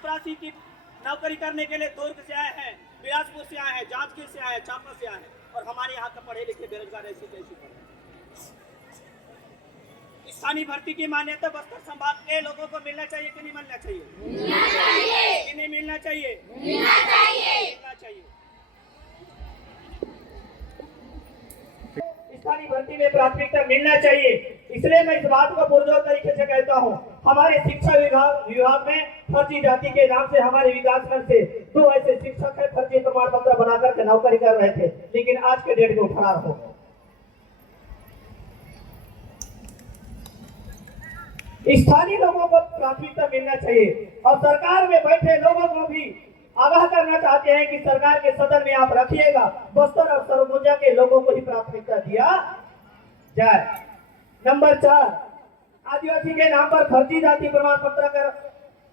चपरासी की नौकरी करने के लिए दुर्ग से आए हैं, बिलासपुर से आए हैं, जांजगीर से आए हैं, चांपा से आए हैं, और हमारे यहाँ का पढ़े लिखे बेरोजगार ऐसी कैसी पढ़े। स्थानीय भर्ती की मान्यता बस्तर संभाग के लोगों को मिलना चाहिए कि नहीं मिलना चाहिए? मिलना चाहिए कि नहीं मिलना चाहिए? मिलना चाहिए, मिलना चाहिए। स्थानीय भर्ती में प्राथमिकता मिलना चाहिए। इसलिए मैं इस बात को पुरजोर तरीके से कहता हूँ, हमारे शिक्षा विभाग में फर्जी जाति के नाम से हमारे विकासखंड से 2 ऐसे शिक्षक है फर्जी प्रमाण पत्र बनाकर के नौकरी कर रहे थे, लेकिन आज के डेट में फरार हो गए। स्थानीय लोगों को प्राथमिकता मिलना चाहिए और सरकार में बैठे लोगों को भी आगाह करना चाहते हैं कि सरकार के सदन में आप रखिएगा, बस्तर और सरगुजा के लोगों को ही प्राथमिकता दिया जाए। नंबर 4, आदिवासी के नाम पर फर्जी जाति प्रमाण पत्र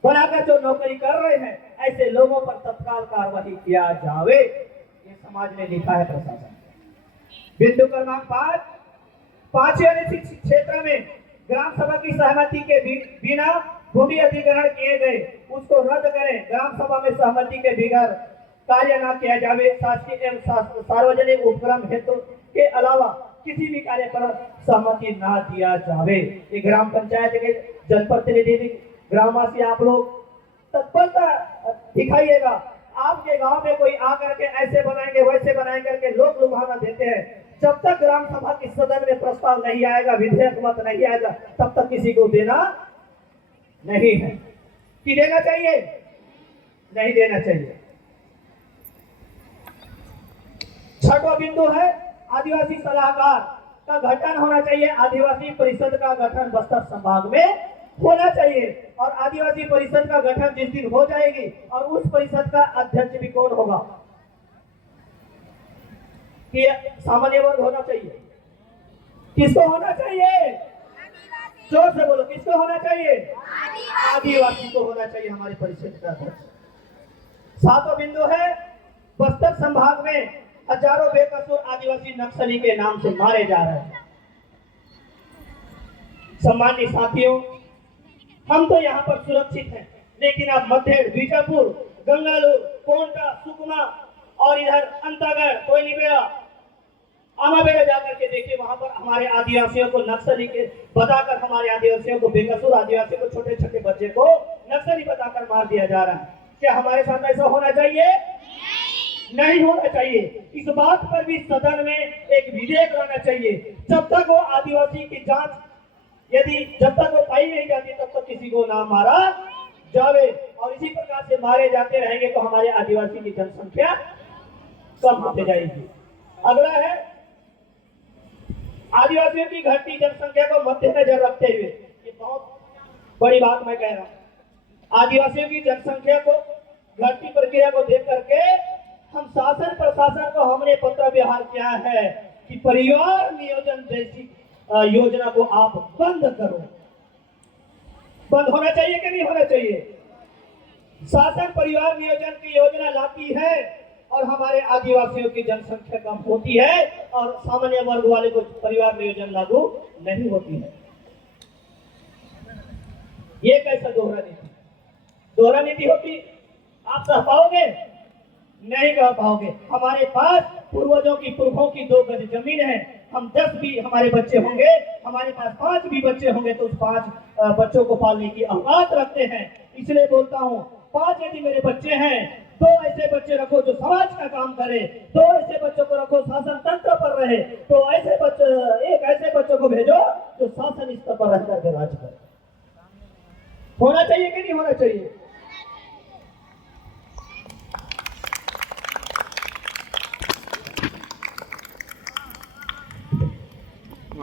बनाकर जो नौकरी कर रहे हैं, ऐसे लोगों पर तत्काल कार्रवाई किया जावे, ये समाज ने लिखा है प्रशासन। बिंदु क्रमांक 5, 5वें अनुसूचित क्षेत्र में ग्राम सभा की सहमति के बिना भूमि अधिग्रहण किए गए उसको रद्द करें। ग्राम सभा में सहमति के बगैर कार्य न किया जावे। शासकीय एवं सार्वजनिक उपक्रम हेतु के अलावा किसी भी कार्य पर सहमति न दिया जावे। ये ग्राम पंचायत के जनप्रतिनिधि ग्रामवासी आप लोग तत्परता दिखाइएगा। आपके गांव में कोई आकर के ऐसे बनाएंगे वैसे बनाए करके लोग लुभावना देते हैं। जब तक ग्राम सभा के सदन में प्रस्ताव नहीं आएगा, विधेयक मत नहीं आएगा, तब तक किसी को देना नहीं है। कि देना चाहिए? नहीं देना चाहिए। 6वां बिंदु है आदिवासी सलाहकार का गठन होना चाहिए। आदिवासी परिषद का गठन बस्तर संभाग में होना चाहिए और आदिवासी परिषद का गठन जिस दिन हो जाएगी और उस परिषद का अध्यक्ष भी कौन होगा? कि सामान्य वर्ग होना चाहिए। किसको होना चाहिए? जोर से बोलो, किसको होना चाहिए? आदिवासी को होना चाहिए हमारी परिषद का अध्यक्ष। 7वां बिंदु है बस्तर संभाग में हजारों बेकसूर आदिवासी नक्सली के नाम से मारे जा रहे हैं। सम्मानित साथियों, हम तो यहाँ पर सुरक्षित हैं, लेकिन आप मध्य बीजापुर, गंगालूर, कोंटा, सुकमा और इधर अंतागढ़, कोयलीबेड़ा, आमाबेड़ा जाकर के देखिए, वहां पर हमारे आदिवासियों को नक्सली के बताकर, हमारे आदिवासियों को, बेकसूर आदिवासियों को, छोटे छोटे बच्चे को नक्सली बताकर मार दिया जा रहा है। क्या हमारे साथ ऐसा होना चाहिए? नहीं होना चाहिए। इस बात पर भी सदन में एक विधेयक लाना चाहिए। जब तक वो आदिवासी की जांच जब तक वो पाई नहीं जाती तब तक किसी को ना मारा जावे, और इसी प्रकार से मारे जाते रहेंगे तो हमारे आदिवासी की जनसंख्या कम होती जाएगी। अगला है आदिवासियों की घटती जनसंख्या को मद्देनजर रखते हुए, ये बहुत बड़ी बात मैं कह रहा हूं, आदिवासियों की जनसंख्या को घटती प्रक्रिया को देख करके हम शासन प्रशासन को हमने पत्र व्यवहार किया है कि परिवार नियोजन जैसी योजना को आप बंद करो। बंद होना चाहिए कि नहीं होना चाहिए? शासन परिवार नियोजन की योजना लाती है और हमारे आदिवासियों की जनसंख्या कम होती है और सामान्य वर्ग वाले को परिवार नियोजन लागू नहीं होती है। ये कैसा दोहरा नीति होती? आप कह पाओगे? नहीं कह पाओगे। हमारे पास पूर्वजों की पुरखों की 2 गज जमीन है। हम 10 भी हमारे बच्चे होंगे, हमारे पास 5 भी बच्चे होंगे तो उस 5 बच्चों को पालने की औकात रखते हैं। इसलिए बोलता हूँ, 5 यदि मेरे बच्चे हैं, 2 ऐसे बच्चे रखो जो समाज का काम करे, 2 ऐसे बच्चों को रखो शासन तंत्र पर रहे, तो एक ऐसे बच्चों को भेजो जो शासन स्तर पर रहकर के राज करे। होना चाहिए कि नहीं होना चाहिए?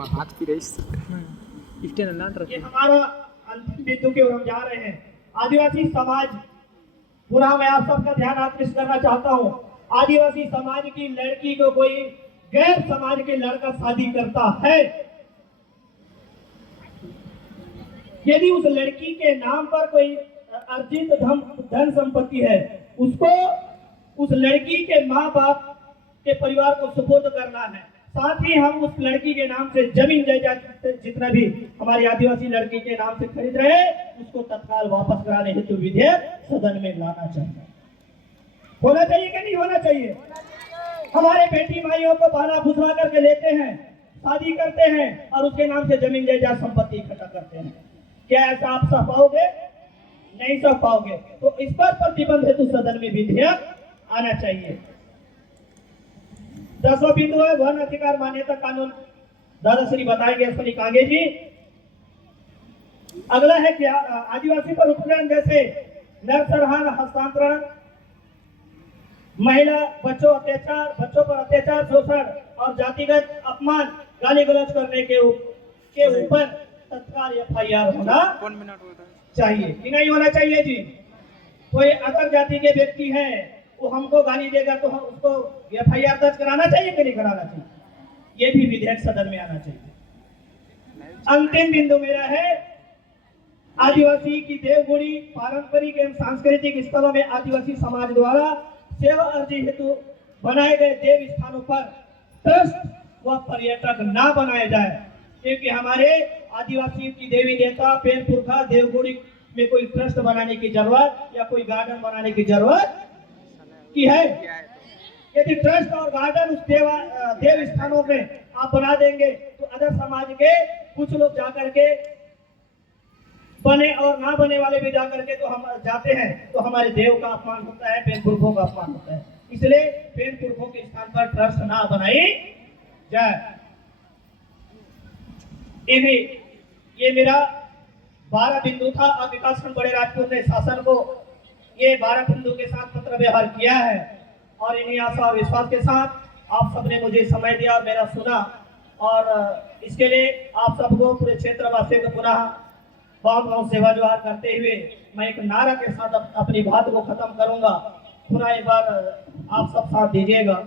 हाथ की रईस ये हमारा अंतिम बिंदु की ओर हम जा रहे हैं। आदिवासी समाज, पुनः मैं आप सबका ध्यान आकृष्ट करना चाहता हूँ। आदिवासी समाज की लड़की को कोई गैर समाज के लड़का शादी करता है, यदि उस लड़की के नाम पर कोई अर्जित धन संपत्ति है, उसको उस लड़की के माँ बाप के परिवार को सुपुर्द करना है। साथ ही हम उस लड़की के नाम से जमीन जायदाद जितना भी हमारी आदिवासी लड़की के नाम से खरीद रहे हैं उसको तत्काल वापस कराने हेतु विधेयक सदन में लाना चाहिए। होना चाहिए कि नहीं होना चाहिए? हमारे बेटी माइयों को पाला फुसला करके लेते हैं, शादी करते हैं और उसके नाम से जमीन जायदाद संपत्ति इकट्ठा करते हैं। क्या ऐसा आप सह पाओगे? नहीं सह पाओगे। तो इस पर प्रतिबंध हेतु सदन में विधेयक आना चाहिए। 10वां बिंदु है वन अधिकार मान्यता कानून। दादाश्री बताएंगे सोनिक आगे जी। अगला है क्या आदिवासी पर उत्पीड़न जैसे नरसंहार, हस्तांतरण, महिला बच्चों पर अत्याचार, शोषण और जातिगत अपमान, गाली गलौज करने के ऊपर तत्काल FIR होना चाहिए कि नहीं होना चाहिए जी? कोई अगर जाति के व्यक्ति है वो हमको गाली देगा तो हम उसको FIR दर्ज कराना चाहिए कि नहीं कराना चाहिए? ये भी विधेयक सदन में आना चाहिए। अंतिम बिंदु मेरा है आदिवासी की देवगुड़ी पारंपरिक एवं सांस्कृतिक स्थलों में आदिवासी समाज द्वारा सेवा अर्जी हेतु बनाए गए देव स्थानों पर ट्रस्ट व पर्यटक ना बनाए जाए, क्योंकि हमारे आदिवासी की देवी देवता पेड़ पुरखा देवगुड़ी में कोई ट्रस्ट बनाने की जरूरत या कोई गार्डन बनाने की जरूरत की है? यदि ट्रस्ट और गार्डन उस देव स्थानों में आप बना देंगे तो अदर समाज के कुछ लोग जाकर के बने और ना बने वाले भी जाकर के तो हम जाते हैं तो हमारे देव का अपमान होता है, पेड़ पुरखों का अपमान होता है। इसलिए पेड़ पुरखों के स्थान पर ट्रस्ट ना बनाई जाए। ये मेरा 12 बिंदु था। अब विकासखंड बड़े राजपुर ने शासन को ये 12 बिंदु के साथ पत्र व्यवहार किया है और इन्हीं आशा और विश्वास के साथ आप सबने मुझे समय दिया और मेरा सुना, और इसके लिए आप सबको पूरे क्षेत्र वासियों को पुनः बहुत बहुत सेवा जोहार करते हुए मैं एक नारा के साथ अपनी बात को खत्म करूंगा। पुनः एक बार आप सब साथ दीजिएगा।